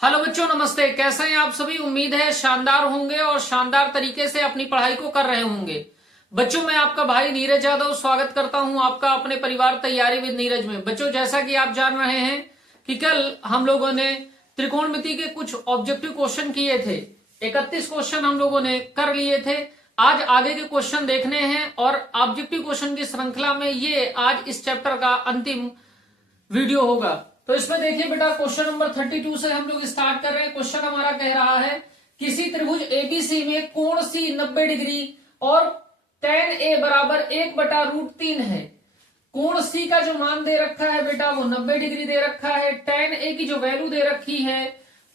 Hello बच्चों, नमस्ते। कैसे हैं आप सभी? उम्मीद है शानदार होंगे और शानदार तरीके से अपनी पढ़ाई को कर रहे होंगे। बच्चों, मैं आपका भाई नीरज यादव स्वागत करता हूं आपका अपने परिवार तैयारी विद नीरज में। बच्चों, जैसा कि आप जान रहे हैं कि कल हम लोगों ने त्रिकोणमिति के कुछ ऑब्जेक्टिव क्वेश्चन किए थे। 31 क्वेश्चन हम लोगों ने कर लिए थे। आज आगे के क्वेश्चन देखने हैं और ऑब्जेक्टिव क्वेश्चन की श्रृंखला में ये आज इस चैप्टर का अंतिम वीडियो होगा। तो इसमें देखिए बेटा, क्वेश्चन नंबर 32 से हम लोग स्टार्ट कर रहे हैं। क्वेश्चन हमारा कह रहा है किसी त्रिभुज एबीसी में कोण सी 90 डिग्री और tan ए बराबर 1/√3 है। कोण सी का जो मान दे रखा है बेटा वो 90 डिग्री दे रखा है। tan ए की जो वैल्यू दे रखी है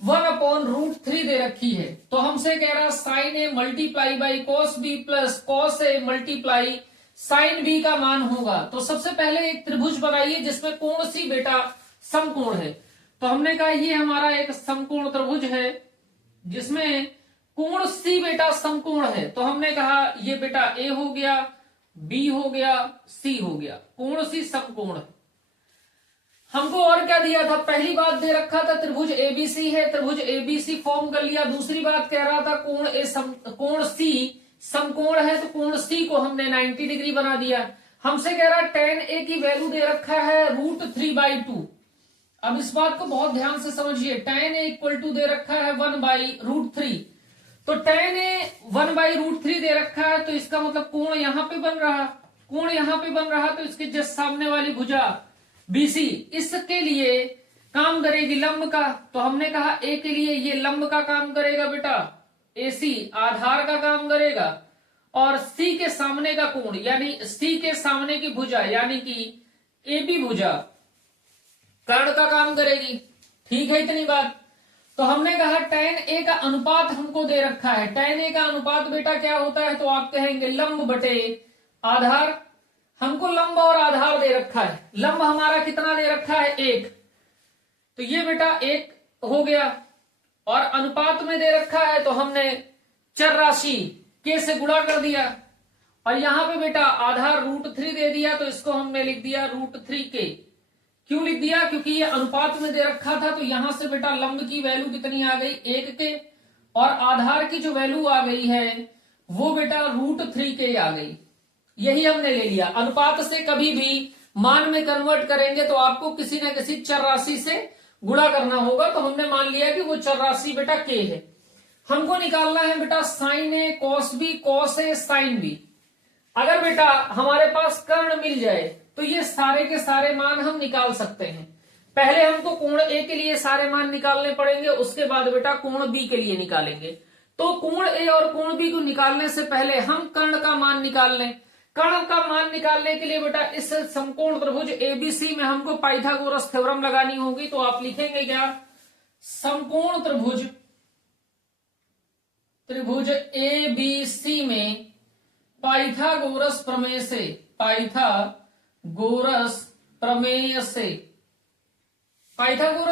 1/√3 दे रखी है। तो हमसे कह रहा sin A multiply by cos B plus cos A multiply sin B का मान होगा। तो सबसे पहले एक त्रिभुज बनाइए जिसमें कोण सी बेटा समकोण है। तो हमने कहा ये हमारा एक समकोण त्रिभुज है जिसमें कोण सी बेटा समकोण है। तो हमने कहा ये बेटा ए हो गया, बी हो गया, सी हो गया। कोण सी समकोण है। हमको और क्या दिया था? पहली बात दे रखा था त्रिभुज एबीसी है, त्रिभुज एबीसी फॉर्म कर लिया। दूसरी बात कह रहा था कोण सी समकोण है, तो कोण सी को हमने 90 डिग्री बना दिया। हमसे कह रहा tan ए की वैल्यू दे रखा है √3/2। अब इस बात को बहुत ध्यान से समझिए। tan ए इक्वल टू दे रखा है 1/√3। तो tan ए 1/√3 दे रखा है, तो इसका मतलब कोण यहां पे बन रहा, कोण यहां पे बन रहा, तो इसके जस्ट सामने वाली भुजा बीसी इसके लिए काम करेगी लंब का। तो हमने कहा ए के लिए ये लंब का काम करेगा बेटा, एसी आधार का काम करेगा, और सी के सामने का कोण यानी सी के सामने की भुजा यानी कि एबी भुजा कर्ण का काम करेगी। ठीक है इतनी बात। तो हमने कहा tan ए का अनुपात हमको दे रखा है। tan ए का अनुपात बेटा क्या होता है? तो आप कहेंगे लंब बटे आधार। हमको लंब और आधार दे रखा है। लंब हमारा कितना दे रखा है? 1। तो ये बेटा 1 हो गया, और अनुपात में दे रखा है तो हमने चर राशि के से गुणा कर दिया, और यहां पे बेटा आधार √3 दे दिया, तो इसको हमने लिख दिया √3k। क्यों लिख दिया? क्योंकि ये अनुपात में दे रखा था। तो यहां से बेटा लंब की वैल्यू कितनी आ गई? 1k, और आधार की जो वैल्यू आ गई है वो बेटा √3k आ गई। यही हमने ले लिया। अनुपात से कभी भी मान में कन्वर्ट करेंगे तो आपको किसी न किसी चर राशि से गुणा करना होगा। तो हमने मान लिया कि वो चर राशि बेटा k है। हमको निकालना है बेटा sin ए cos बी cos ए sin बी। अगर बेटा हमारे पास कर्ण मिल जाए तो ये सारे के सारे मान हम निकाल सकते हैं। पहले हमको कोण ए के लिए सारे मान निकालने पड़ेंगे, उसके बाद बेटा कोण बी के लिए निकालेंगे। तो कोण ए और कोण बी को निकालने से पहले हम कर्ण का मान निकाल लें। कर्ण का मान निकालने के लिए बेटा इस समकोण त्रिभुज एबीसी में हमको पाइथागोरस थ्योरम लगानी होगी। तो आप लिखेंगे क्या? समकोण त्रिभुज एबीसी में पाइथागोरस प्रमेय से, पाइथागोरस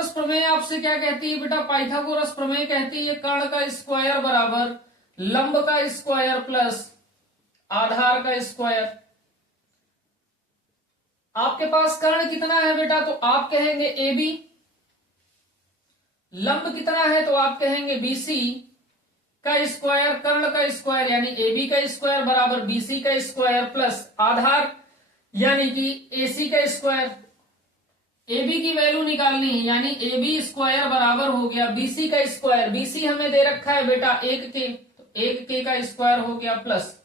प्रमेय आपसे क्या कहती है बेटा? पाइथागोरस प्रमेय कहती है कर्ण का स्क्वायर बराबर लंब का स्क्वायर प्लस आधार का स्क्वायर। आपके पास कर्ण कितना है बेटा? तो आप कहेंगे AB। लंब कितना है? तो आप कहेंगे BC का स्क्वायर। कर्ण का स्क्वायर यानी AB का स्क्वायर बराबर BC का स्क्वायर प्लस आधार यानी कि AC का स्क्वायर। AB की वैल्यू निकालनी है यानी AB स्क्वायर बराबर हो गया BC का स्क्वायर। BC हमें दे रखा है बेटा 1k, तो 1k का स्क्वायर हो गया प्लस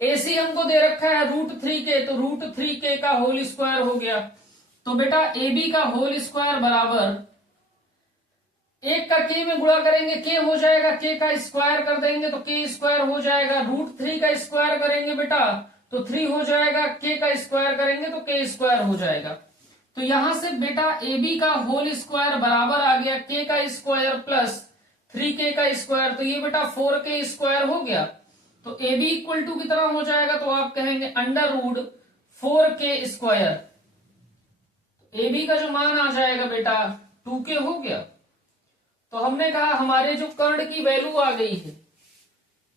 AC हमको दे रखा है √3k, तो √3k का होल स्क्वायर हो गया। तो बेटा AB का होल स्क्वायर बराबर 1 का k में गुणा करेंगे k हो जाएगा, k का स्क्वायर कर देंगे तो k स्क्वायर हो जाएगा। √3 का स्क्वायर करेंगे बेटा तो 3 हो जाएगा, k का स्क्वायर करेंगे तो k स्क्वायर हो जाएगा। तो यहां से बेटा AB का होल स्क्वायर बराबर आ गया k का स्क्वायर प्लस 3k का स्क्वायर। तो ये बेटा 4k स्क्वायर हो गया। तो AB इक्वल टू कितना हो जाएगा? तो आप कहेंगे √4k स्क्वायर। AB का जो मान आ जाएगा बेटा 2k हो गया। तो हमने कहा हमारे जो कर्ण की वैल्यू आ गई है,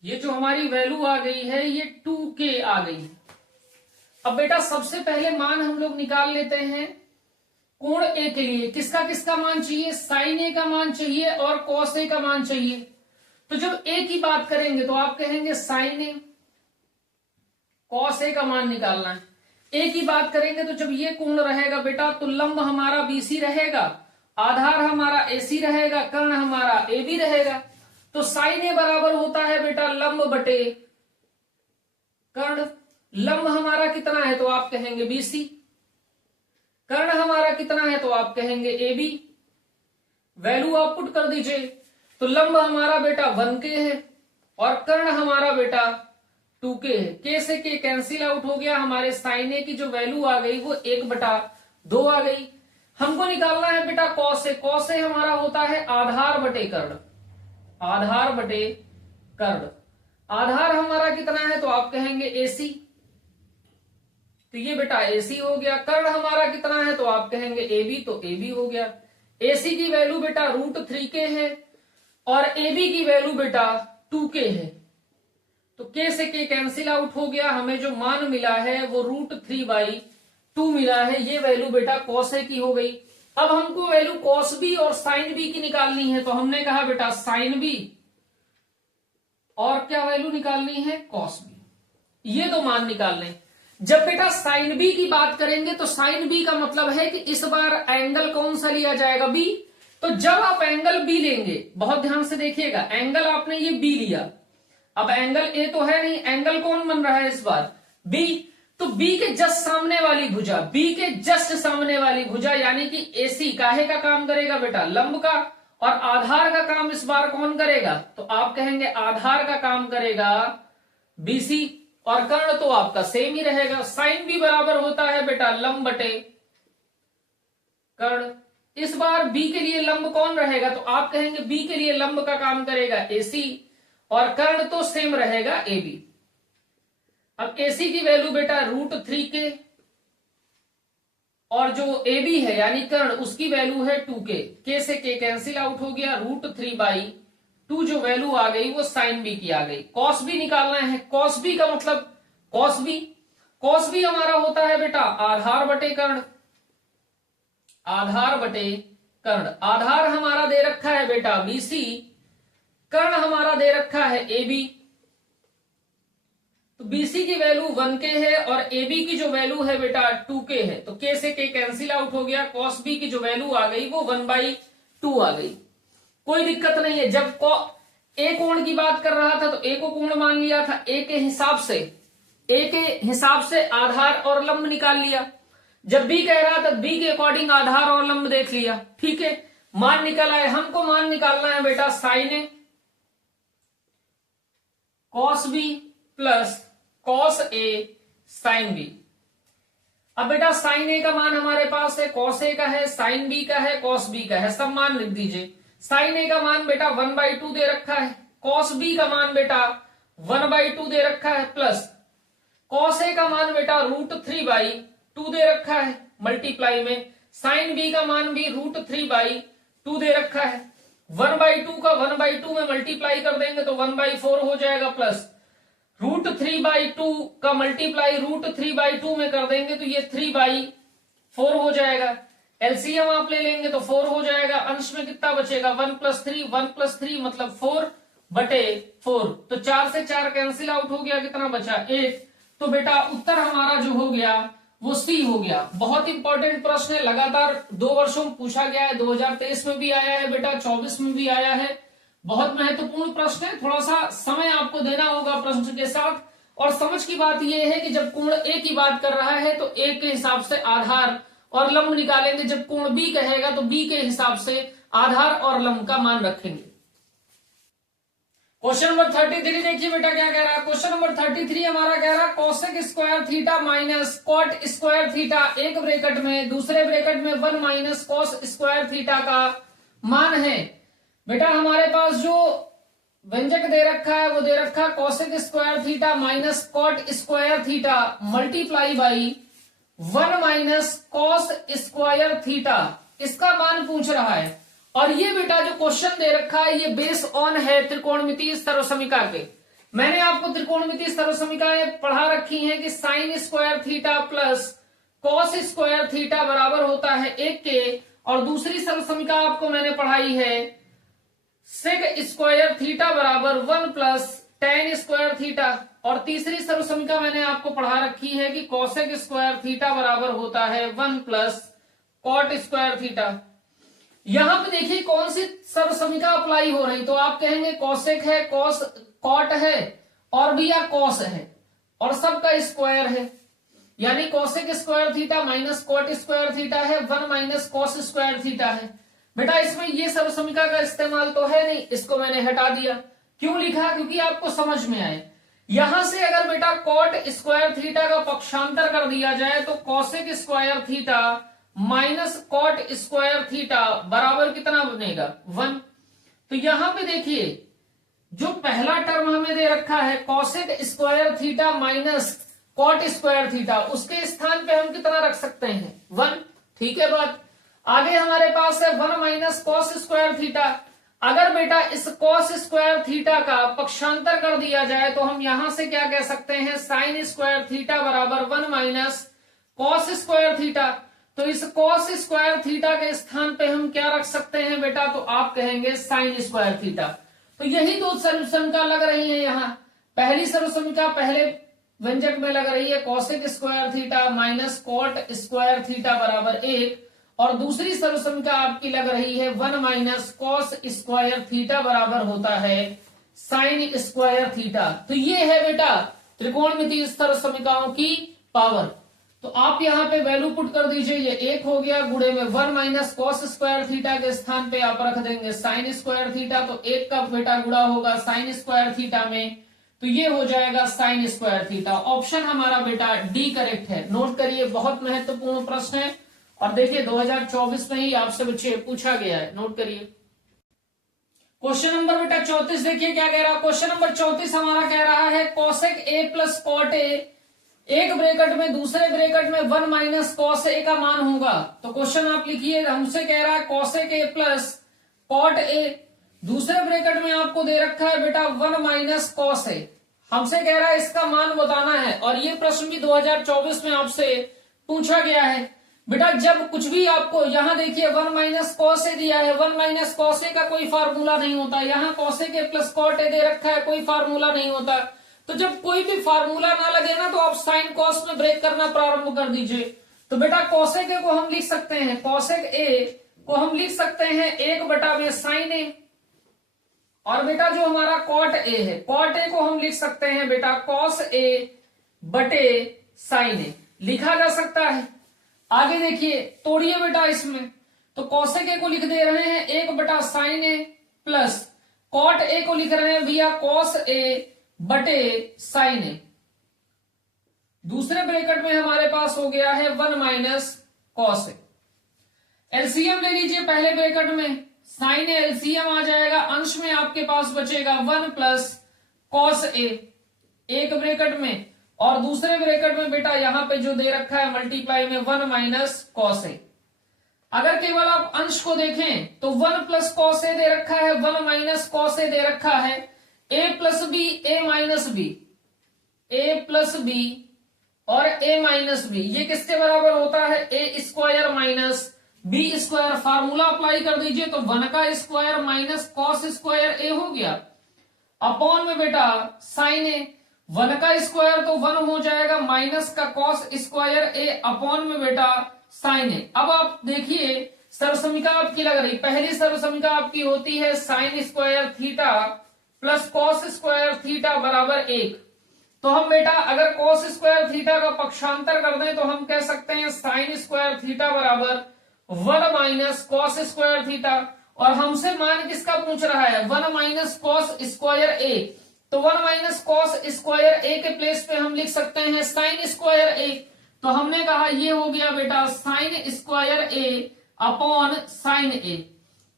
ये जो हमारी वैल्यू आ गई है ये 2k आ गई है। अब बेटा सबसे पहले मान हम लोग निकाल लेते हैं कोण ए के लिए किसका किसका मान चाहिए, साइन ए का मान चाहिए और कॉस ए का मान चाहिए। तो जब ए की बात करेंगे तो आप कहेंगे साइन ए, कॉस ए का मान निकालना है। ए की बात करेंगे तो जब ये कोण रहेगा बेटा तो लंब हमारा बीसी रहेगा, आधार हमारा एसी रहेगा, कर्ण हमारा ए बी रहेगा। तो साइन ए बराबर होता है बेटा लंब बटे कर्ण। लंब हमारा कितना है तो आप कहेंगे बीसी, कर्ण हमारा कितना है तो आप कहेंगे ए बी। वैल्यू आप पुट कर दीजिए। तो लंब हमारा बेटा 1 के है और कर्ण हमारा बेटा 2 के है। के से के कैंसिल आउट हो गया, हमारे साइन ए की जो वैल्यू आ गई वो 1/2 आ गई। हमको निकालना है बेटा कॉस ए। कॉस ए हमारा होता है आधार बटे कर्ण, आधार बटे कर्ण। आधार हमारा कितना है तो आप कहेंगे एसी, तो ये बेटा एसी हो गया। कर्ण हमारा कितना है तो आप कहेंगे एबी, तो एबी हो गया। एसी की वैल्यू बेटा √3 के है और एबी की वैल्यू बेटा 2 के है। तो के से के कैंसिल आउट हो गया, हमें जो मान मिला है वो √3/2 मिला है। ये वैल्यू बेटा कॉस ए की हो गई। अब हमको वैल्यू कॉस बी और साइन बी की निकालनी है, तो हमने कहा बेटा साइन बी और क्या वैल्यू निकालनी है कॉस बी। ये दो मान निकालने। जब बेटा साइन बी की बात करेंगे तो साइन बी का मतलब है कि इस बार एंगल कौन सा लिया जाएगा, बी। तो जब आप एंगल बी लेंगे, बहुत ध्यान से देखिएगा, एंगल आपने ये बी लिया, अब एंगल ए तो है नहीं, एंगल कौन बन रहा है इस बार, बी। तो बी के जस्ट सामने वाली भुजा, बी के जस्ट सामने वाली भुजा यानी कि एसी काहे का काम करेगा बेटा, लंब का। और आधार का काम इस बार कौन करेगा, तो आप कहेंगे आधार का काम करेगा बीसी। और कर्ण तो आपका सेम ही रहेगा। साइन बी बराबर होता है बेटा लंब बटे कर्ण। इस बार बी के लिए लंब कौन रहेगा, तो आप कहेंगे बी के लिए लंब का काम करेगा एसी और कर्ण तो सेम रहेगा ए बी। अब एसी की वैल्यू बेटा √3 के और जो ए बी है यानी कर्ण उसकी वैल्यू है 2 के से के कैंसिल आउट हो गया, √3/2 जो वैल्यू आ गई वो साइन बी की आ गई। कॉस बी निकालना है। कॉस बी का मतलब कॉस बी, कॉस बी हमारा होता है बेटा आधार बटे कर्ण, आधार बटे कर्ण। आधार हमारा दे रखा है बेटा बीसी, कर्ण हमारा दे रखा है ए बी। तो बीसी की वैल्यू 1 के है और ए बी की जो वैल्यू है बेटा 2 के है। तो के से के कैंसिल आउट हो गया, कॉस बी की जो वैल्यू आ गई वो 1/2 आ गई। कोई दिक्कत नहीं है। जब ए कोण की बात कर रहा था तो ए को कोण मान लिया था, ए के हिसाब से आधार और लंब निकाल लिया। जब बी कह रहा था बी के अकॉर्डिंग आधार और लंब देख लिया, ठीक है, मान निकल आए। हमको मान निकालना है बेटा sign A cos B plus cos A sine B. अब बेटा साइन ए का मान हमारे पास है, कॉस ए का है, साइन बी का है, कॉस बी का है, सब मान लिख दीजिए। साइन ए का मान बेटा 1/2 दे रखा है, कॉस बी का मान बेटा 1/2 दे रखा है, प्लस कॉस ए का मान बेटा √3/2 दे रखा है, मल्टीप्लाई में साइन बी का मान भी √3/2 दे रखा है। 1/2 का 1/2 में मल्टीप्लाई कर देंगे तो 1/4 हो जाएगा, प्लस √3/2 का मल्टीप्लाई √3/2 में कर देंगे तो ये 3/4 हो जाएगा। एलसीएम आप ले लेंगे तो 4 हो जाएगा। अंश में कितना बचेगा 1 + 3, 1 + 3 मतलब 4/4। तो 4 से 4 कैंसिल आउट हो गया, कितना बचा 8। तो बेटा उत्तर हमारा जो हो गया वो सी हो गया। बहुत इंपॉर्टेंट प्रश्न है, लगातार 2 वर्षों में पूछा गया है, 2023 में भी आया है बेटा, 24 में भी आया है। बहुत महत्वपूर्ण प्रश्न है, थोड़ा सा समय आपको देना होगा प्रश्न के साथ। और समझ की बात यह है कि जब कोण ए की बात कर रहा है तो ए के हिसाब से आधार और लंब निकालेंगे, जब कोण बी कहेगा तो बी के हिसाब से आधार और लंब का मान रखेंगे। क्वेश्चन नंबर 33 देखिए बेटा क्या कह रहा है। क्वेश्चन नंबर 33 हमारा कह रहा है cosec square theta minus cot square theta एक ब्रैकेट में, दूसरे ब्रैकेट में 1 माइनस कॉस स्क्वायर थीटा का मान है। बेटा हमारे पास जो व्यंजक दे रखा है वो दे रखा है cosec square theta minus cot square theta multiply by 1 minus cos square theta, इसका मान पूछ रहा है। और ये बेटा जो क्वेश्चन दे रखा है ये बेस ऑन है त्रिकोणमितीय सर्वसमीका के। मैंने आपको त्रिकोणमितीय सर्वसमीकाएं पढ़ा रखी हैं कि sine square theta plus cos square theta बराबर होता है 1 के, और दूसरी सरल समीकरण आपको मैंने पढ़ाई है सेक स्क्वायर थीटा बराबर 1 प्लस टेन स्क्वायर थीटा, और तीसरी सरल समीकरण मैंने आपको पढ़ा रखी है कि कॉसेक स्क्वायर थीटा बराबर होता है 1 प्लस कॉट स्क्वायर थीटा। यहां पे देखिए कौन सी सरल समीकरण अप्लाई हो रही, तो आप कहेंगे कॉसेक है, कॉस कॉट है, और भी या कॉस है, और सबका स्क्वायर है, यानी cosec square theta minus cot square theta है, 1 माइनस कॉस स्क्वायर थीटा है। बेटा इसमें ये सरल समीकरण का इस्तेमाल तो है नहीं, इसको मैंने हटा दिया। क्यों लिखा? क्योंकि आपको समझ में आए। यहां से अगर बेटा कॉट स्क्वायर थीटा का पक्षांतर कर दिया जाए तो cosec square theta minus cot square theta बराबर कितना बनेगा? 1। तो यहां पे देखिए जो पहला टर्म हमें दे रखा है cosec square theta minus cot square theta, उसके स्थान पे हम कितना रख सकते हैं? 1। ठीक है बात। आगे हमारे पास है 1 माइनस कॉस स्क्वायर थीटा। अगर बेटा इस कॉस स्क्वायर थीटा का पक्षांतर कर दिया जाए तो हम यहां से क्या कह सकते हैं? साइन स्क्वायर थीटा बराबर 1 माइनस कॉस स्क्वायर थीटा। तो इस कॉस स्क्वायर थीटा के स्थान पे हम क्या रख सकते हैं बेटा? तो आप कहेंगे साइन स्क्वायर थीटा। तो यही दो सरलसमीकरण लग रही है यहाँ। पहली सरलसमीकरण पहले व्यंजक में लग रही है cosec square theta minus cot square theta बराबर 1, और दूसरी सरलसमीकरण आपकी लग रही है 1 माइनस कॉस स्क्वायर थीटा बराबर होता है साइन स्क्वायर थीटा। तो ये है बेटा त्रिकोणमितीय सरलसमीकरणों की पावर। तो आप यहाँ पे वैल्यू पुट कर दीजिए, ये 1 हो गया, गुणे में 1 माइनस कॉस स्क्वायर थीटा के स्थान पे आप रख देंगे साइन स्क्वायर थीटा, तो 1 का बेटा गुणा होगा साइन स्क्वायर थीटा में, तो ये हो जाएगा साइन स्क्वायर थीटा। ऑप्शन हमारा बेटा डी करेक्ट है। नोट करिए, बहुत महत्वपूर्ण प्रश्न है, और देखिए 2024 में ही आपसे बच्चे पूछा गया है। नोट करिए क्वेश्चन नंबर बेटा 34। देखिए क्या कह रहा है क्वेश्चन नंबर 34 हमारा कह रहा है cosec A plus cot A, एक ब्रैकेट में दूसरे ब्रैकेट में 1 माइनस कॉस ए का मान होगा। तो क्वेश्चन आप लिखिए, हमसे कह रहा है cosec A plus cot A, दूसरे ब्रैकेट में आपको दे रखा है बेटा 1 माइनस कॉस ए, हमसे कह रहा है इसका मान बताना है। और ये प्रश्न भी 2024 में आपसे पूछा गया है। बेटा जब कुछ भी आपको यहाँ देखिए 1 माइनस कॉस ए दिया है, 1 माइनस कॉस ए का कोई फार्मूला नहीं होता, यहाँ cosec A plus cot A दे रखा है, कोई फार्मूला नहीं होता। तो जब कोई भी फार्मूला ना लगे ना तो आप साइन कॉस में ब्रेक करना प्रारंभ कर दीजिए। तो बेटा कॉसेक ए को हम लिख सकते हैं, कॉसेक ए को हम लिख सकते हैं 1 बटा में साइन ए, और बेटा जो हमारा कॉट ए है, कॉट ए को हम लिख सकते हैं बेटा कॉस ए बटे साइन ए, लिखा जा सकता है। आगे देखिए तोड़िए बेटा इसमें, तो कॉसेक ए को लिख दे रहे हैं 1 बटा sine A plus cot A को लिख रहे हैं भैया कॉस ए बटे साइन ए। दूसरे ब्रैकेट में हमारे पास हो गया है 1 माइनस कॉस ए। एलसीएम ले लीजिए, पहले ब्रैकेट में साइन ए एलसीएम आ जाएगा, अंश में आपके पास बचेगा 1 प्लस कॉस ए एक ब्रैकेट में, और दूसरे ब्रैकेट में बेटा यहां पे जो दे रखा है मल्टीप्लाई में 1 माइनस कॉस ए। अगर केवल आप अंश को देखें तो 1 प्लस कॉस ए दे रखा है, 1 माइनस कॉस ए दे रखा है, A plus B A minus B, A plus B और ए माइनस बी, ये किसके बराबर होता है? A square minus B square. Formula apply कर दीजिए तो 1 का square minus cos square A हो गया, अपॉन में बेटा साइन ए, 1 का स्क्वायर तो 1 हो जाएगा माइनस का कॉस स्क्वायर ए, अपॉन में बेटा साइन ए। अब आप देखिए सरलसमीकरण आपकी लग रही, पहली सरलसमीकरण आपकी होती है sine square theta plus cos square theta बराबर 1। तो हम बेटा अगर कॉस स्क्वायर थीटा का पक्षांतर कर दें तो हम कह सकते हैं साइन स्क्वायर थीटा बराबर 1 माइनस कॉस स्क्वायर थीटा, और हमसे मान किसका पूछ रहा है? 1 माइनस कॉस स्क्वायर ए, तो 1 माइनस कॉस स्क्वायर ए के प्लेस पे हम लिख सकते हैं साइन स्क्वायर ए। तो हमने कहा ये हो गया बेटा साइन स्क्वायर ए अपॉन साइन ए।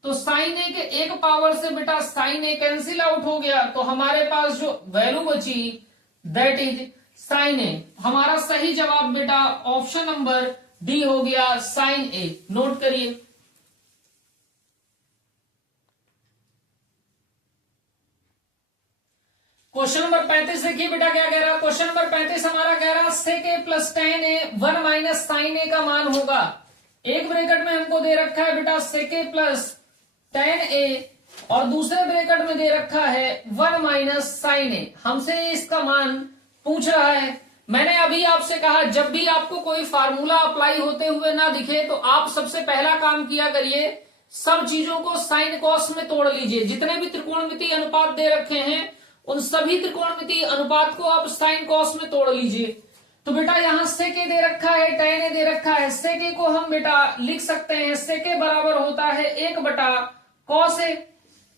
तो साइन ए के एक पावर से बेटा साइन ए कैंसिल आउट हो गया, तो हमारे पास जो वैल्यू बची दैट इज साइन ए। हमारा सही जवाब बेटा ऑप्शन नंबर डी हो गया साइन ए। नोट करिए क्वेश्चन नंबर 35 देखिए बेटा क्या कह रहा है। क्वेश्चन नंबर 35 हमारा कह रहा है सेक ए प्लस टेन ए 1 माइनस साइन ए का मान होगा। एक ब्रैकेट में हमको दे रखा है बेटा सेक ए प्लस टेन ए और दूसरे ब्रैकेट में दे रखा है 1 माइनस साइन ए। हमसे इसका मान पूछ रहा है। मैंने अभी आपसे कहा जब भी आपको कोई फार्मूला अप्लाई होते हुए ना दिखे तो आप सबसे पहला काम किया करिए, सब चीजों को साइन कॉस में तोड़ लीजिए। जितने भी त्रिकोणमितीय अनुपात दे रखे हैं उन सभी त्रिकोणमितीय अनुपात को आप साइन कॉस में तोड़ लीजिए। तो बेटा यहां सेक ए दे रखा है, टेन ए दे रखा है। सेक ए को हम बेटा लिख सकते हैं, सेक ए बराबर होता है 1/कॉस ए।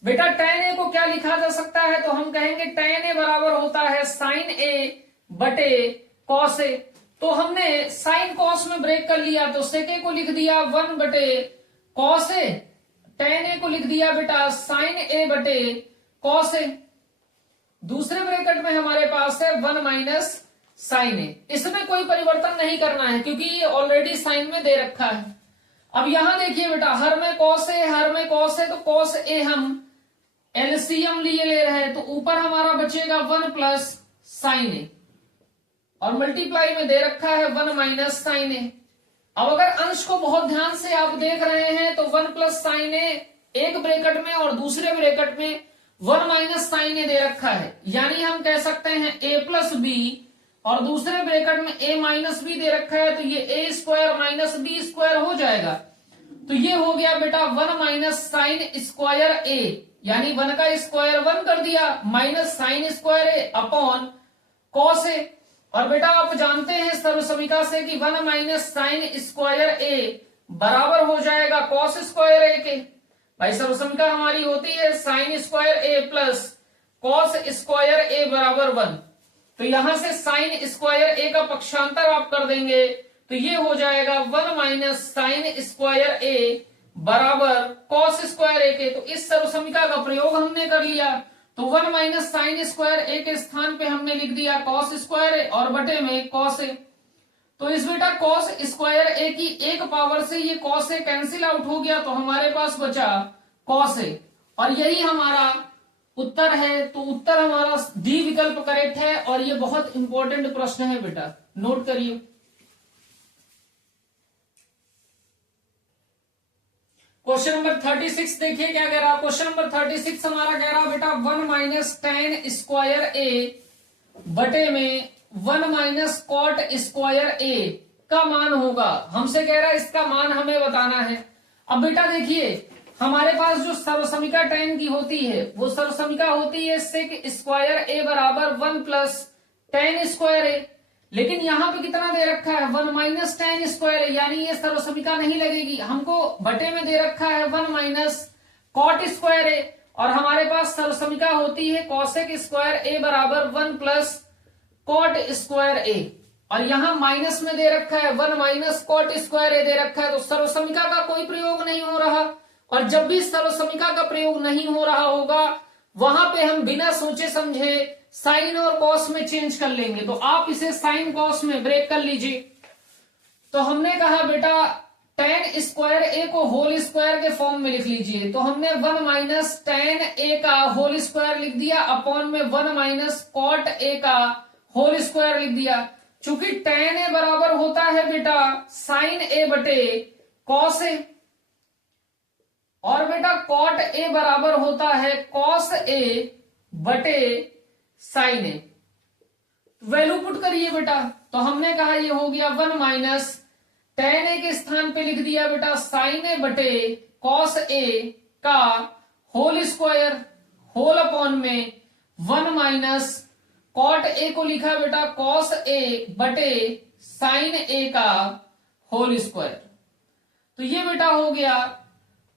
बेटा टेन ए को क्या लिखा जा सकता है, तो हम कहेंगे टेन ए बराबर होता है साइन ए बटे कॉस ए। तो हमने साइन कॉस में ब्रेक कर लिया, तो सेक ए को लिख दिया 1/कॉस ए, टेन ए को लिख दिया बेटा साइन ए बटे कॉस ए। दूसरे ब्रैकेट में हमारे पास है 1 माइनस साइन ए। इसमें कोई परिवर्तन नहीं करना है क्योंकि ये ऑलरेडी साइन में दे रखा है। अब यहां देखिए बेटा हर में कॉस ए, हर में कॉस ए, तो कॉस ए हम एलसीएम लिए ले रहे हैं, तो ऊपर हमारा बचेगा 1 प्लस साइन ए और मल्टीप्लाई में दे रखा है 1 माइनस साइन ए। अब अगर अंश को बहुत ध्यान से आप देख रहे हैं तो 1 प्लस साइन ए एक ब्रैकेट में और दूसरे ब्रैकेट में 1 माइनस साइन ए दे रखा है, यानी हम कह सकते हैं ए प्लस बी और दूसरे ब्रैकेट में ए माइनस बी दे रखा है, तो ये ए स्क्वायर माइनस बी स्क्वायर हो जाएगा। तो ये हो गया बेटा 1 माइनस साइन स्क्वायर ए, यानी 1 का स्क्वायर 1 कर दिया minus sine square A upon cos A. और बेटा आप जानते हैं सर्वसमीका से कि 1 माइनस साइन स्क्वायर ए बराबर हो जाएगा कॉस स्क्वायर ए के। भाई सर्वसमीका हमारी होती है साइन स्क्वायर ए प्लस कॉस स्क्वायर ए बराबर 1। तो यहां से साइन स्क्वायर ए का पक्षांतर आप कर देंगे तो ये हो जाएगा 1 माइनस साइन स्क्वायर ए बराबर कॉस स्क्वायर ए के। तो इस सर्वसमीका का प्रयोग हमने कर लिया, तो 1 माइनस साइन स्क्वायर ए के स्थान पे हमने लिख दिया कॉस स्क्वायर ए और बटे में कॉस ए। तो इस बेटा कॉस स्क्वायर ए की एक पावर से ये कॉस ए कैंसिल आउट हो गया, तो हमारे पास बचा कॉस ए और यही हमारा उत्तर है। तो उत्तर हमारा डी विकल्प करेक्ट है और ये बहुत इंपॉर्टेंट प्रश्न है बेटा, नोट करिए। क्वेश्चन नंबर 36 देखिए क्या कह रहा। क्वेश्चन नंबर 36 हमारा कह रहा बेटा 1 माइनस टेन स्क्वायर ए बटे में 1 माइनस कॉट स्क्वायर ए का मान होगा। हमसे कह रहा है इसका मान हमें बताना है। अब बेटा देखिए हमारे पास जो सर्वसमीका टेन की होती है वो सर्वसमीका होती है सेक स्क्वायर ए बराबर 1 प्लस टेन स्क्वायर ए, लेकिन यहां पे कितना दे रखा है 1 माइनस टेन स्क्वायर ए, यानी ये सर्वसमीका नहीं लगेगी। हमको बटे में दे रखा है 1 माइनस कॉट स्क्वायर ए और हमारे पास सर्वसमीका होती है कॉसेक स्क्वायर ए बराबर 1 प्लस कॉट स्क्वायर ए और यहां माइनस में दे रखा है 1 माइनस कॉट स्क्वायर ए दे रखा है। तो सर्वसमीका का कोई प्रयोग नहीं हो रहा और जब भी सर्वसमीका का प्रयोग नहीं हो रहा होगा वहां पे हम बिना सोचे समझे साइन और कॉस में चेंज कर लेंगे। तो आप इसे साइन कॉस में ब्रेक कर लीजिए। तो हमने कहा बेटा टेन स्क्वायर ए को होल स्क्वायर के फॉर्म में लिख लीजिए, तो हमने 1 माइनस टेन ए का होल स्क्वायर लिख दिया अपॉन में 1 माइनस कॉट ए का होल स्क्वायर लिख दिया। चूंकि टेन ए बराबर होता है बेटा साइन ए बटे कॉस ए और बेटा कॉट ए बराबर होता है कॉस ए बटे साइन ए। वैल्यू पुट करिए बेटा, तो हमने कहा ये हो गया 1 माइनस टेन ए के स्थान पे लिख दिया बेटा साइन ए बटे कॉस ए का होल स्क्वायर होल अपॉन में 1 माइनस कॉट ए को लिखा बेटा कॉस ए बटे साइन ए का होल स्क्वायर। तो ये बेटा हो गया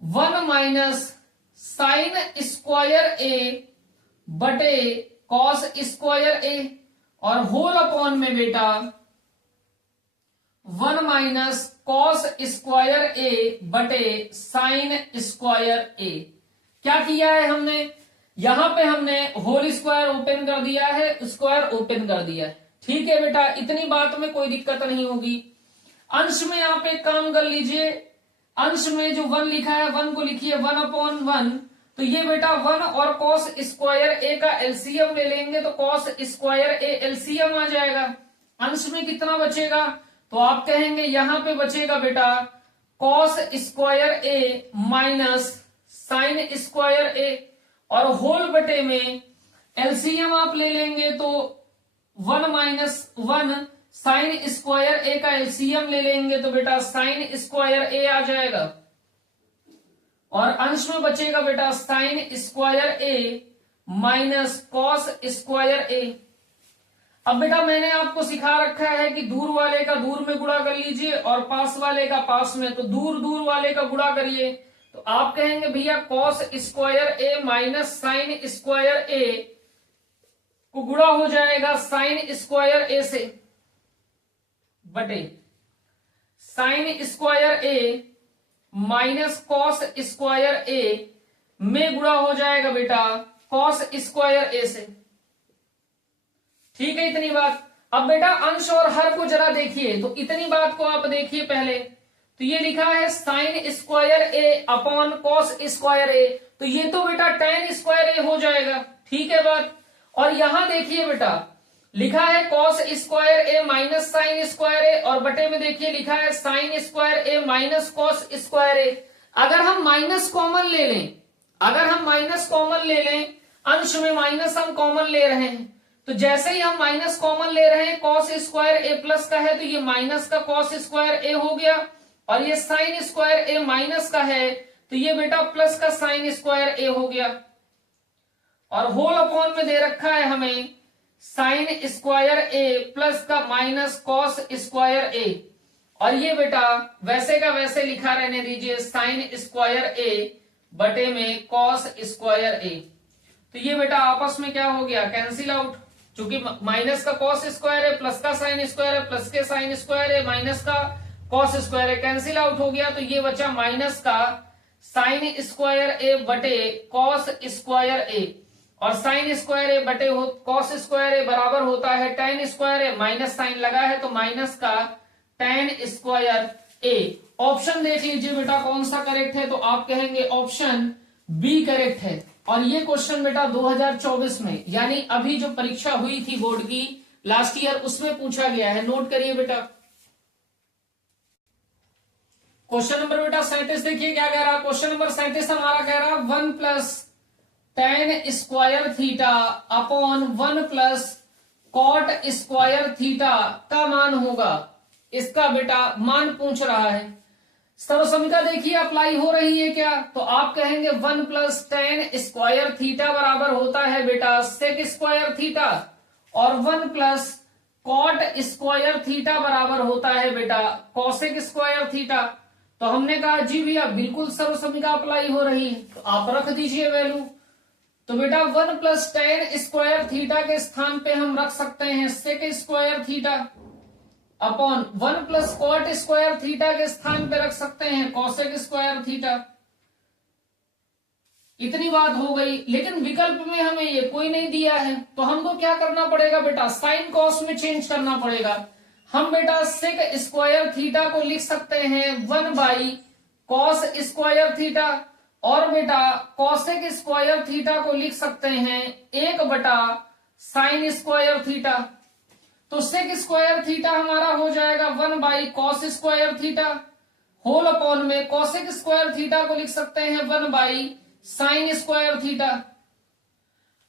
1 माइनस साइन स्क्वायर ए बटे कॉस स्क्वायर ए और होल अपॉन में बेटा 1 माइनस कॉस स्क्वायर ए बटे साइन स्क्वायर ए। क्या किया है हमने, यहां पे हमने होल स्क्वायर ओपन कर दिया है, स्क्वायर ओपन कर दिया है। ठीक है बेटा, इतनी बात में कोई दिक्कत नहीं होगी। अंश में आप एक काम कर लीजिए, अंश में जो 1 लिखा है 1 को लिखिए 1 अपॉन 1 तो ये बेटा 1 और कॉस स्क्वायर ए का एलसीएम ले लेंगे तो कॉस स्क्वायर ए एलसीएम आ जाएगा। अंश में कितना बचेगा, तो आप कहेंगे यहां पे बचेगा बेटा कॉस स्क्वायर ए माइनस साइन स्क्वायर ए, और होल बटे में एलसीएम आप ले लेंगे तो 1 माइनस 1 साइन स्क्वायर ए का एलसीएम ले लेंगे तो बेटा साइन स्क्वायर ए आ जाएगा, और अंश में बचेगा बेटा साइन स्क्वायर ए माइनस कॉस स्क्वायर ए। अब बेटा मैंने आपको सिखा रखा है कि दूर वाले का दूर में गुणा कर लीजिए और पास वाले का पास में, तो दूर दूर वाले का गुणा करिए तो आप कहेंगे भैया कॉस स्क्वायर ए माइनस साइन स्क्वायर ए को गुणा हो जाएगा साइन स्क्वायर ए से बटे साइन स्क्वायर ए माइनस कॉस स्क्वायर ए में गुणा हो जाएगा बेटा कॉस स्क्वायर ए से। ठीक है इतनी बात। अब बेटा अंश और हर को जरा देखिए, तो इतनी बात को आप देखिए पहले, तो ये लिखा है साइन स्क्वायर ए अपॉन कॉस स्क्वायर ए, तो ये तो बेटा टेन स्क्वायर ए हो जाएगा। ठीक है बात। और यहां देखिए बेटा लिखा है कॉस स्क्वायर ए माइनस साइन स्क्वायर ए, और बटे में देखिए लिखा है साइन स्क्वायर ए माइनस कॉस स्क्वायर ए। अगर हम माइनस कॉमन ले लें, अगर हम माइनस कॉमन ले लें, अंश में माइनस हम कॉमन ले रहे हैं, तो जैसे ही हम माइनस कॉमन ले रहे हैं कॉस स्क्वायर ए प्लस का है तो ये माइनस का कॉस स्क्वायर ए हो गया, और ये साइन स्क्वायर ए माइनस का है तो ये बेटा प्लस का साइन स्क्वायर ए हो गया, और होल अपॉन में दे रखा है हमें साइन स्क्वायर ए प्लस का माइनस कॉस स्क्वायर ए, और ये बेटा वैसे का वैसे लिखा रहने दीजिए साइन स्क्वायर ए बटे में कॉस स्क्वायर ए। तो ये बेटा आपस में क्या हो गया, कैंसिल आउट, क्योंकि माइनस का कॉस स्क्वायर है प्लस का साइन स्क्वायर है प्लस के साइन स्क्वायर है माइनस का कॉस स्क्वायर है, कैंसिल आउट हो गया। तो ये बचा माइनस का साइन स्क्वायर ए बटे कॉस स्क्वायर ए, और साइन स्क्वायर ए बटे कॉस स्क्वायर ए बराबर होता है टेन स्क्वायर ए, माइनस साइन लगा है तो माइनस का टेन स्क्वायर ए। ऑप्शन देख लीजिए बेटा कौन सा करेक्ट है, तो आप कहेंगे ऑप्शन बी करेक्ट है। और ये क्वेश्चन बेटा 2024 में यानी अभी जो परीक्षा हुई थी बोर्ड की लास्ट ईयर उसमें पूछा गया है, नोट करिए बेटा। क्वेश्चन नंबर बेटा 37 देखिए क्या कह रहा। क्वेश्चन नंबर 37 हमारा कह रहा 1 plus tan square theta upon 1 plus cot square theta का मान होगा। इसका बेटा मान पूछ रहा है। सर्वसमीका देखिए अप्लाई हो रही है क्या, तो आप कहेंगे 1 प्लस टेन स्क्वायर थीटा बराबर होता है बेटा सेक स्क्वायर थीटा, और 1 प्लस कॉट स्क्वायर थीटा बराबर होता है बेटा कॉसेक स्क्वायर थीटा। तो हमने कहा जी भैया बिल्कुल सर्वसमीका अप्लाई हो रही है, तो आप रख दीजिए वैल्यू। तो बेटा 1 प्लस टेन स्क्वायर थीटा के स्थान पे हम रख सकते हैं sec square theta, upon 1 plus cot square theta के स्थान पे रख सकते हैं कॉसेक स्क्वायर थीटा। इतनी बात हो गई, लेकिन विकल्प में हमें ये कोई नहीं दिया है, तो हमको क्या करना पड़ेगा बेटा, साइन कॉस में चेंज करना पड़ेगा। हम बेटा सेक स्क्वायर थीटा को लिख सकते हैं 1 बाई कॉस स्क्वायर थीटा, और बेटा कॉसेक स्क्वायर थीटा को लिख सकते हैं 1 बटा साइन स्क्वायर थीटा। तो सेक स्क्वायर थीटा हमारा हो जाएगा 1 by cos square theta, whole upon में कॉसेक स्क्वायर थीटा को लिख सकते हैं 1 बाई साइन स्क्वायर थीटा।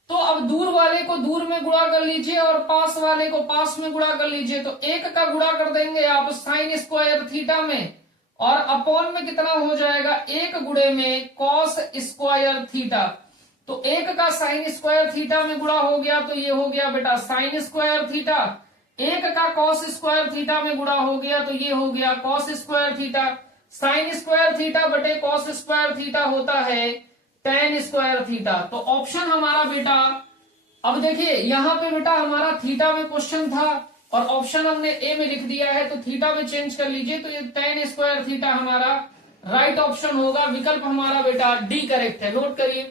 तो अब दूर वाले को दूर में गुणा कर लीजिए और पास वाले को पास में गुणा कर लीजिए, तो 1 का गुणा कर देंगे आप साइन स्क्वायर थीटा में, और अपॉन में कितना हो जाएगा 1 गुणे में कॉस स्क्वायर थीटा। तो 1 का साइन स्क्वायर थीटा में गुणा हो गया तो ये हो गया बेटा साइन स्क्वायर थीटा, 1 का कॉस स्क्वायर थीटा में गुणा हो गया तो ये हो गया cos square theta. Sine square theta बटे कॉस स्क्वायर थीटा होता है टेन स्क्वायर थीटा। तो ऑप्शन हमारा बेटा, अब देखिए यहां पे बेटा हमारा थीटा में क्वेश्चन था और ऑप्शन हमने ए में लिख दिया है, तो थीटा में चेंज कर लीजिए, तो ये टेन स्क्वायर थीटा हमारा राइट ऑप्शन होगा। विकल्प हमारा बेटा डी करेक्ट है, नोट करिए।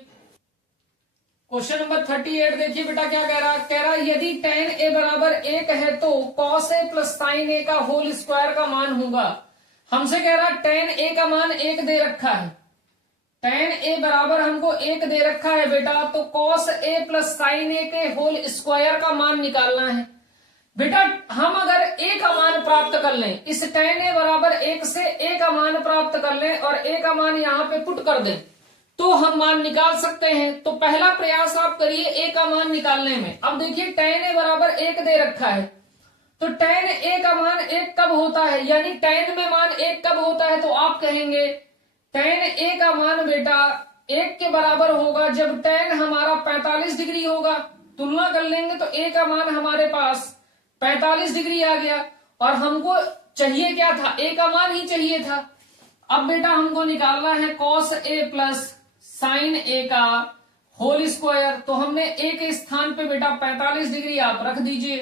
क्वेश्चन नंबर 38 देखिए बेटा क्या कह रहा यदि टेन ए बराबर 1 है तो कॉस ए प्लस साइन ए का होल स्क्वायर का मान होगा। हमसे कह रहा टेन ए का मान 1 दे रखा है, tan a बराबर हमको 1 दे रखा है बेटा, तो cos a plus sin a के होल स्क्वायर का मान निकालना है बेटा। हम अगर a का मान प्राप्त कर लें, इस tan a बराबर 1 से a का मान प्राप्त कर लें और a का मान यहाँ पे पुट कर दें, तो हम मान निकाल सकते हैं। तो पहला प्रयास आप करिए a का मान निकालने में। अब देखिए tan a बराबर 1 दे रखा है, तो tan a का मान 1 कब होता है, यानी tan में मान 1 कब होता है, तो आप कहेंगे tan a का मान बेटा 1 के बराबर होगा जब tan हमारा 45 डिग्री होगा। तुलना कर लेंगे तो a का मान हमारे पास 45 डिग्री आ गया, और हमको चाहिए क्या था, a का मान ही चाहिए था। अब बेटा हमको निकालना है cos a plus sin a का होल स्क्वायर, तो हमने a के स्थान पे बेटा 45 डिग्री आप रख दीजिए,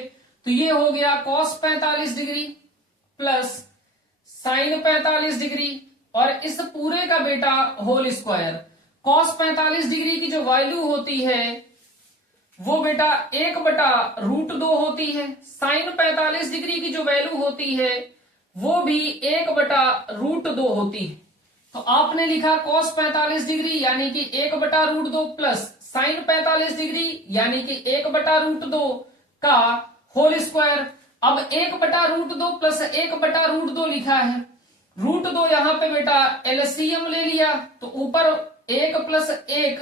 तो ये हो गया cos 45 degree plus sin 45 degree, और इस पूरे का बेटा होल स्क्वायर। cos 45 डिग्री की जो वैल्यू होती है वो बेटा 1/√2 होती है। sin 45 डिग्री की जो वैल्यू होती है वो भी 1/√2 होती है। तो आपने लिखा cos 45 डिग्री यानी कि 1/√2 प्लस sin 45 डिग्री यानी कि 1/√2 का होल स्क्वायर। अब 1/√2 प्लस 1/√2 लिखा है, √2 यहाँ पे बेटा एलसीएम ले लिया, तो ऊपर 1 प्लस 1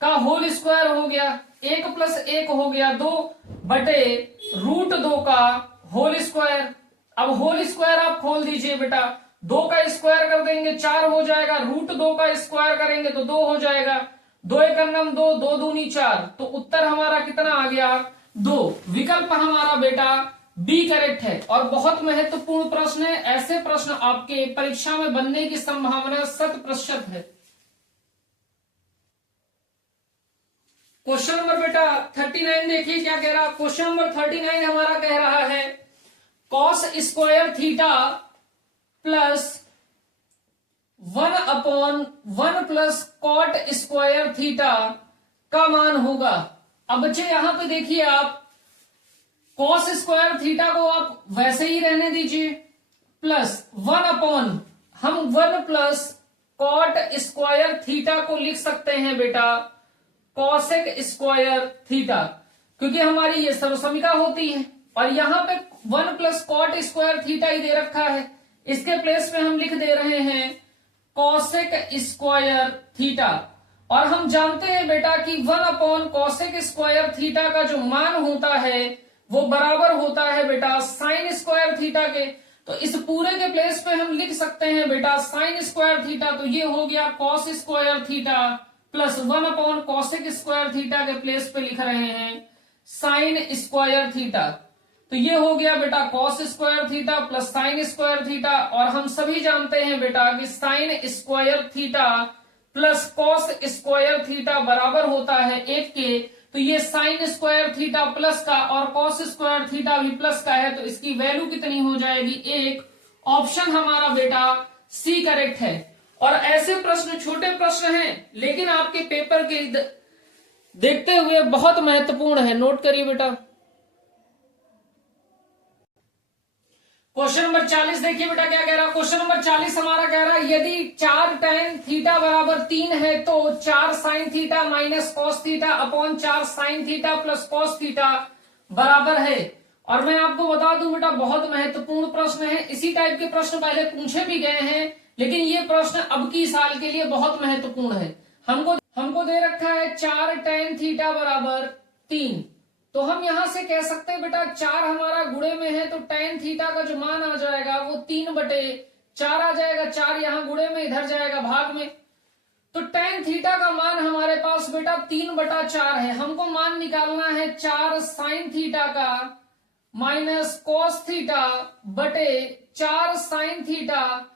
का होल स्क्वायर हो गया, 1 प्लस 1 हो गया 2/√2 का होल स्क्वायर। अब होल स्क्वायर आप खोल दीजिए बेटा, 2 का स्क्वायर कर देंगे 4 हो जाएगा, √2 का स्क्वायर करेंगे तो 2 हो जाएगा, 2 एक 2, 2 दूनी 4, तो उत्तर हमारा कितना आ गया 2। विकल्प हमारा बेटा बी करेक्ट है। और बहुत महत्वपूर्ण प्रश्न है, ऐसे प्रश्न आपके परीक्षा में बनने की संभावना 100% है। क्वेश्चन नंबर बेटा 39 देखिए क्या कह रहा। क्वेश्चन नंबर 39 हमारा कह रहा है cos square theta plus 1/1 plus cot square theta का मान होगा। अब बच्चे यहां पे देखिए आप cos स्क्वायर थीटा को आप वैसे ही रहने दीजिए, plus 1 plus cot square theta को लिख सकते हैं बेटा कॉसेक स्क्वायर थीटा, क्योंकि हमारी ये सर्वसमिका होती है। और यहां पे 1 प्लस कॉट स्क्वायर थीटा ही दे रखा है, इसके प्लेस में हम लिख दे रहे हैं कॉसेक स्क्वायर थीटा। और हम जानते हैं बेटा कि 1/कॉसेक स्क्वायर थीटा का जो मान होता है वो बराबर होता है बेटा साइन स्क्वायर थीटा के। तो इस पूरे के प्लेस पे हम लिख सकते हैं बेटा साइन स्क्वायर थीटा, तो ये हो गया कॉस स्क्वायर थीटा प्लस 1/कॉसेक स्क्वायर थीटा के प्लेस पे लिख रहे हैं साइन स्क्वायर थीटा। तो ये हो गया बेटा cos square theta plus sine square theta. और हम सभी जानते हैं बेटा कि sine square theta plus cos square theta बराबर होता है 1 के। तो ये साइन स्क्वायर थीटा प्लस का और कॉस स्क्वायर थीटा भी प्लस का है, तो इसकी वैल्यू कितनी हो जाएगी 1। ऑप्शन हमारा बेटा सी करेक्ट है। और ऐसे प्रश्न छोटे प्रश्न हैं लेकिन आपके पेपर के देखते हुए बहुत महत्वपूर्ण है, नोट करिए बेटा। क्वेश्चन नंबर 40 देखिए बेटा क्या कह रहा है। क्वेश्चन नंबर 40 हमारा कह रहा है यदि 4 tan थीटा बराबर 3 है तो 4 sin theta minus cos theta upon 4 sin theta plus cos theta बराबर है। और मैं आपको बता दूं बेटा बहुत महत्वपूर्ण प्रश्न है, इसी टाइप के प्रश्न पहले पूछे भी गए हैं, लेकिन ये प्रश्न अब की साल के लिए बहुत महत्वपूर्ण है। हमको दे रखा है 4 tan थीटा बराबर 3, तो हम यहां से कह सकते हैं बेटा 4 हमारा गुणे में है तो tan थीटा का जो मान आ जाएगा वो 3/4 आ जाएगा। 4 यहाँ गुणे में इधर जाएगा भाग में, तो tan थीटा का मान हमारे पास बेटा 3/4 है। हमको मान निकालना है 4 sin थीटा का माइनस कॉस थीटा बटे 4 sin theta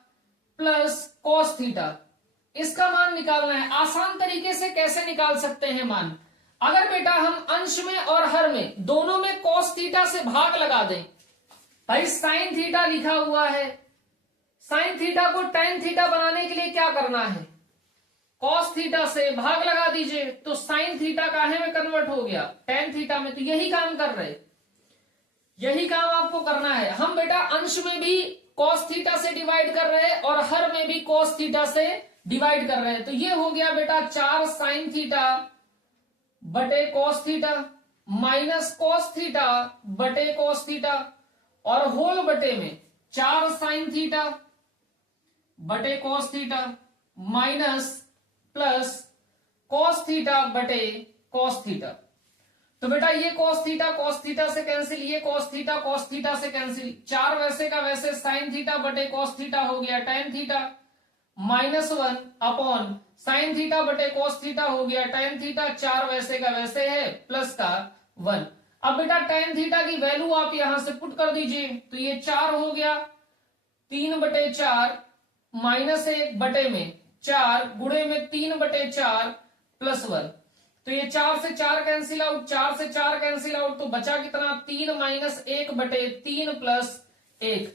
plus cos theta, इसका मान निकालना है। आसान तरीके से कैसे निकाल सकते हैं मान, अगर बेटा हम अंश में और हर में दोनों में cos थीटा से भाग लगा दें। भाई sin थीटा लिखा हुआ है, sin थीटा को tan थीटा बनाने के लिए क्या करना है, cos थीटा से भाग लगा दीजिए, तो sin थीटा काहे में कन्वर्ट हो गया tan थीटा में। तो यही काम कर रहे, यही काम आपको करना है। हम बेटा अंश में भी cos थीटा से डिवाइड कर रहे हैं और हर में भी cos थीटा से डिवाइड कर रहे हैं। तो ये हो गया बेटा 4 साइन थीटा बटे cos theta minus cos theta बटे कॉस थीटा और होल बटे में 4 साइन थीटा बटे cos theta minus plus cos theta बटे कॉस थीटा। तो बेटा ये कॉस थीटा से कैंसिल, ये कॉस थीटा से कैंसिल, 4 वैसे का वैसे साइन थीटा बटे कॉस थीटा हो गया tan theta minus 1 upon sine theta बटे कॉस थीटा हो गया tan थीटा, 4 वैसे का वैसे है प्लस का 1। अब बेटा tan थीटा की वैल्यू आप यहां से पुट कर दीजिए, तो ये 4 हो गया 3/4 माइनस 1 बटे में 4 गुणे में 3/4 प्लस 1। तो ये 4 से 4 कैंसिल आउट, 4 से 4 कैंसिल आउट, तो बचा कितना 3 माइनस 1 बटे 3 प्लस 1।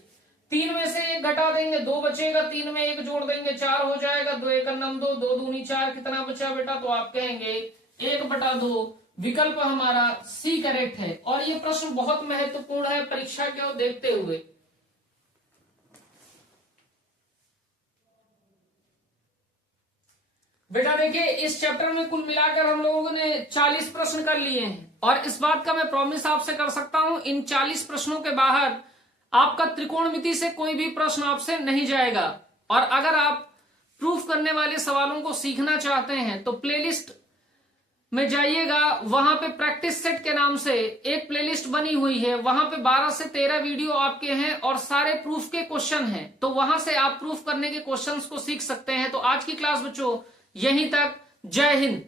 3 में से 1 घटा देंगे 2 बचेगा, 3 में 1 जोड़ देंगे 4 हो जाएगा, 2 1 9 2 2 दूनी 4, कितना बचा बेटा, तो आप कहेंगे 1/2। विकल्प हमारा सी करेक्ट है। और ये प्रश्न बहुत महत्वपूर्ण है परीक्षा को देखते हुए। बेटा देखिए इस चैप्टर में कुल मिलाकर हम लोगों ने 40 प्रश्न कर लिए हैं और इस बात का मैं प्रॉमिस आपसे कर सकता हूं, इन 40 प्रश्नों के बाहर आपका त्रिकोणमिति से कोई भी प्रश्न आपसे नहीं जाएगा। और अगर आप प्रूफ करने वाले सवालों को सीखना चाहते हैं तो प्लेलिस्ट में जाइएगा, वहां पे प्रैक्टिस सेट के नाम से एक प्लेलिस्ट बनी हुई है, वहां पे 12 से 13 वीडियो आपके हैं और सारे प्रूफ के क्वेश्चन हैं, तो वहां से आप प्रूफ करने के क्वेश्चंस को सीख सकते हैं। तो आज की क्लास बच्चों यहीं तक। जय हिंद।